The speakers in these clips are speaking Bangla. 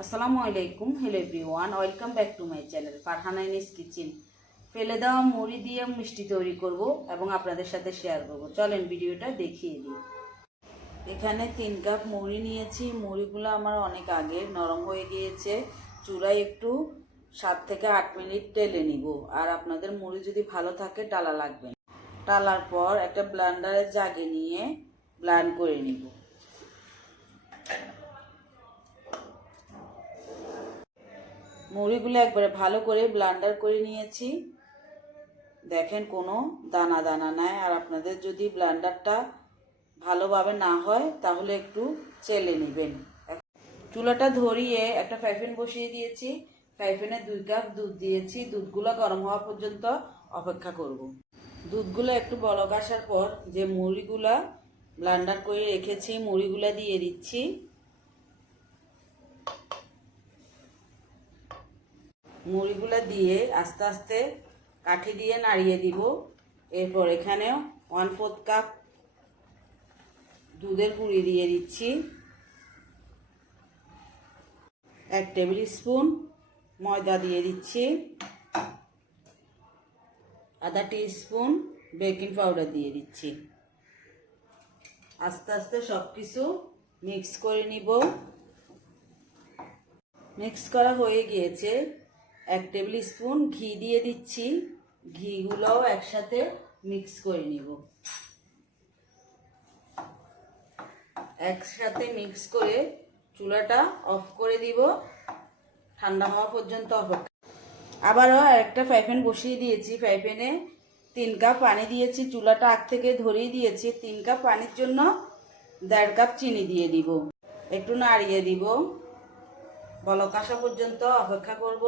আসসালামু আলাইকুম। Hello everyone, welcome back to my channel Farhana Ini's kitchen. ফেলে দেওয়া মুড়ি দিয়ে মিষ্টি তৈরি করব এবং আপনাদের সাথে শেয়ার করব। চলেন ভিডিওটা দেখিয়ে দিই। এখানে 3 কাপ মুড়ি নিয়েছি। মুড়িগুলো আমার অনেক আগে নরম হয়ে গিয়েছে। চুলায় একটু 7 থেকে 8 মিনিট টেলে নিব। আর আপনাদের মুড়ি যদি ভালো থাকে টালা লাগবে না। টালার পর একটা ব্লেন্ডারের জাগে নিয়ে ব্লেন্ড করে নিব। মুড়িগুলো একবারে ভালো করে ব্লেন্ডার করে নিয়েছি। দেখেন কোনো দানা দানা নাই। আর আপনাদের যদি ব্লেন্ডারটা ভালোভাবে না হয় তাহলে একটু চেলে নেবেন। চুলাটা ধরিয়ে একটা ফ্রাই প্যান বসিয়ে দিয়েছি। ফ্রাই প্যানে 2 কাপ দুধ দিয়েছি। দুধগুলো গরম হওয়া পর্যন্ত অপেক্ষা করব। দুধগুলো একটু বলক আসার পর যে মুড়িগুলা ব্লেন্ডার করে রেখেছি মুড়িগুলা দিয়ে দিচ্ছি। মুড়িগুলা দিয়ে আস্তে আস্তে কাঠি দিয়ে নাড়িয়ে দিব। এরপর এখানে 1/4 কাপ দুধের গুঁড়ি দিয়ে দিচ্ছি। 1 টেবিল স্পুন ময়দা দিয়ে দিচ্ছি। আধা টিস্পুন বেকিং পাউডার দিয়ে দিচ্ছি। আস্তে আস্তে সব কিছু মিক্স করে নিব। মিক্স করা হয়ে গিয়েছে। 1 টেবিল স্পুন ঘি দিয়ে দিচ্ছি। ঘিগুলোও একসাথে মিক্স করে নিব। একসাথে মিক্স করে চুলাটা অফ করে দিব। ঠান্ডা হওয়া পর্যন্ত অপেক্ষা। আবারও একটা ফ্রাই প্যান বসিয়ে দিয়েছি। ফ্রাই প্যানে 3 কাপ পানি দিয়েছি। চুলাটা আগ থেকে ধরিয়ে দিয়েছি। 3 কাপ পানির জন্য 1.5 কাপ চিনি দিয়ে দিব। একটু নাড়িয়ে দিব। বলক আসা পর্যন্ত অপেক্ষা করব।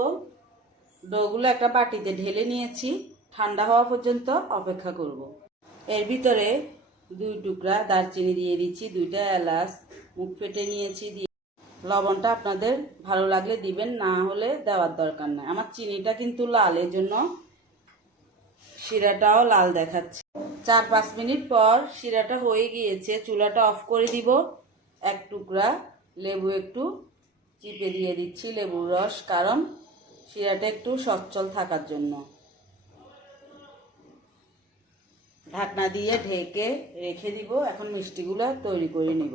ডোগুলো একটা বাটিতে ঢেলে নিয়েছি। ঠান্ডা হওয়া পর্যন্ত অপেক্ষা করব। এর ভিতরে 2 টুকরা দারচিনি দিয়ে দিচ্ছি। 2টা এলাচ মুখ ফেটে নিয়েছি। দিয়ে লবণটা আপনাদের ভালো লাগলে দিবেন, না হলে দেওয়ার দরকার নাই। আমার চিনিটা কিন্তু লাল, এর জন্য শিরাটাও লাল দেখাচ্ছে। 4-5 মিনিট পর শিরাটা হয়ে গিয়েছে। চুলাটা অফ করে দিব। 1 টুকরা লেবু একটু চিপে দিয়ে দিচ্ছি, লেবুর রস, কারণ শিরাটা একটু সচ্ছল থাকার জন্য। ঢাকনা দিয়ে ঢেকে রেখে দিব। এখন মিষ্টিগুলো তৈরি করে নিব।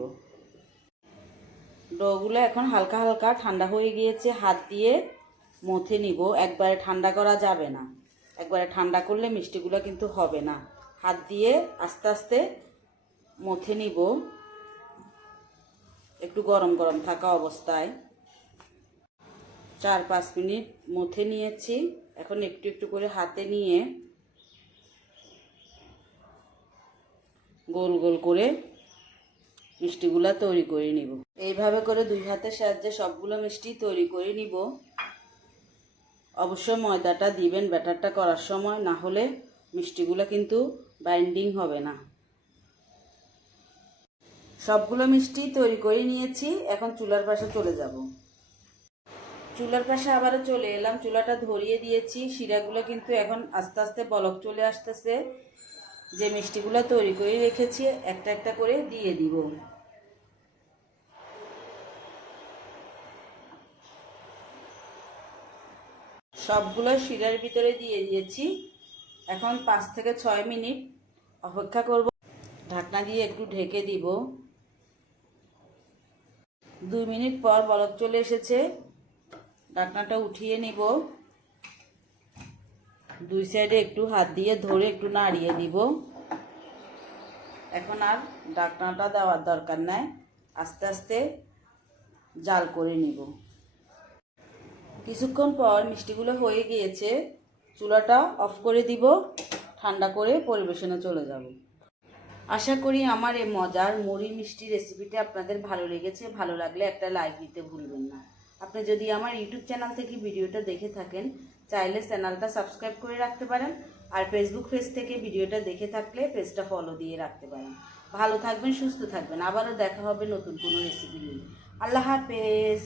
ডোগুলো এখন হালকা হালকা ঠান্ডা হয়ে গিয়েছে। হাত দিয়ে মথে নিব। একবারে ঠান্ডা করা যাবে না। একবারে ঠান্ডা করলে মিষ্টিগুলো কিন্তু হবে না। হাত দিয়ে আস্তে আস্তে মথে নিব, একটু গরম গরম থাকা অবস্থায়। 4-5 মিনিট মথে নিয়েছি। এখন একটু একটু করে হাতে নিয়ে গোল গোল করে মিষ্টিগুলা তৈরি করে নিব। এইভাবে করে 2 হাতের সাহায্যে সবগুলো মিষ্টি তৈরি করে নিব। অবশ্যই ময়দাটা দিবেন ব্যাটারটা করার সময়, না হলে মিষ্টিগুলো কিন্তু বাইন্ডিং হবে না। সবগুলো মিষ্টি তৈরি করে নিয়েছি। এখন চুলার পাশে চলে যাব। চুলার পাশে আবারও চলে এলাম। চুলাটা ধরিয়ে দিয়েছি। শিরাগুলো কিন্তু এখন আস্তে আস্তে বলক চলে আসতেছে। যে মিষ্টিগুলো তৈরি করে রেখেছি একটা একটা করে দিয়ে দিব। সবগুলো শিরার ভিতরে দিয়ে দিয়েছি। এখন 5 থেকে 6 মিনিট অপেক্ষা করব। ঢাকনা দিয়ে একটু ঢেকে দিব। 2 মিনিট পর বলক চলে এসেছে। ঢাকনাটা উঠিয়ে নিব। 2 সাইডে একটু হাত দিয়ে ধরে একটু নাড়িয়ে দিব। এখন আর ঢাকনাটা দেওয়ার দরকার নাই। আস্তে আস্তে জাল করে নিব। কিছুক্ষণ পর মিষ্টিগুলো হয়ে গিয়েছে। চুলাটা অফ করে দিব। ঠান্ডা করে পরিবেশনে চলে যাব। আশা করি আমার এই মজার মুড়ি মিষ্টি রেসিপিটা আপনাদের ভালো লেগেছে। ভালো লাগলে একটা লাইক দিতে ভুলবেন না। আপনি যদি আমার ইউটিউব চ্যানেল থেকে ভিডিওটা দেখে থাকেন, চাইলে চ্যানেলটা সাবস্ক্রাইব করে রাখতে পারেন। আর ফেসবুক পেজ থেকে ভিডিওটা দেখে থাকলে পেজটা ফলো দিয়ে রাখতে পারেন। ভালো থাকবেন, সুস্থ থাকবেন। আবারও দেখা হবে নতুন কোনো রেসিপি নিয়ে। আল্লাহ হাফেজ।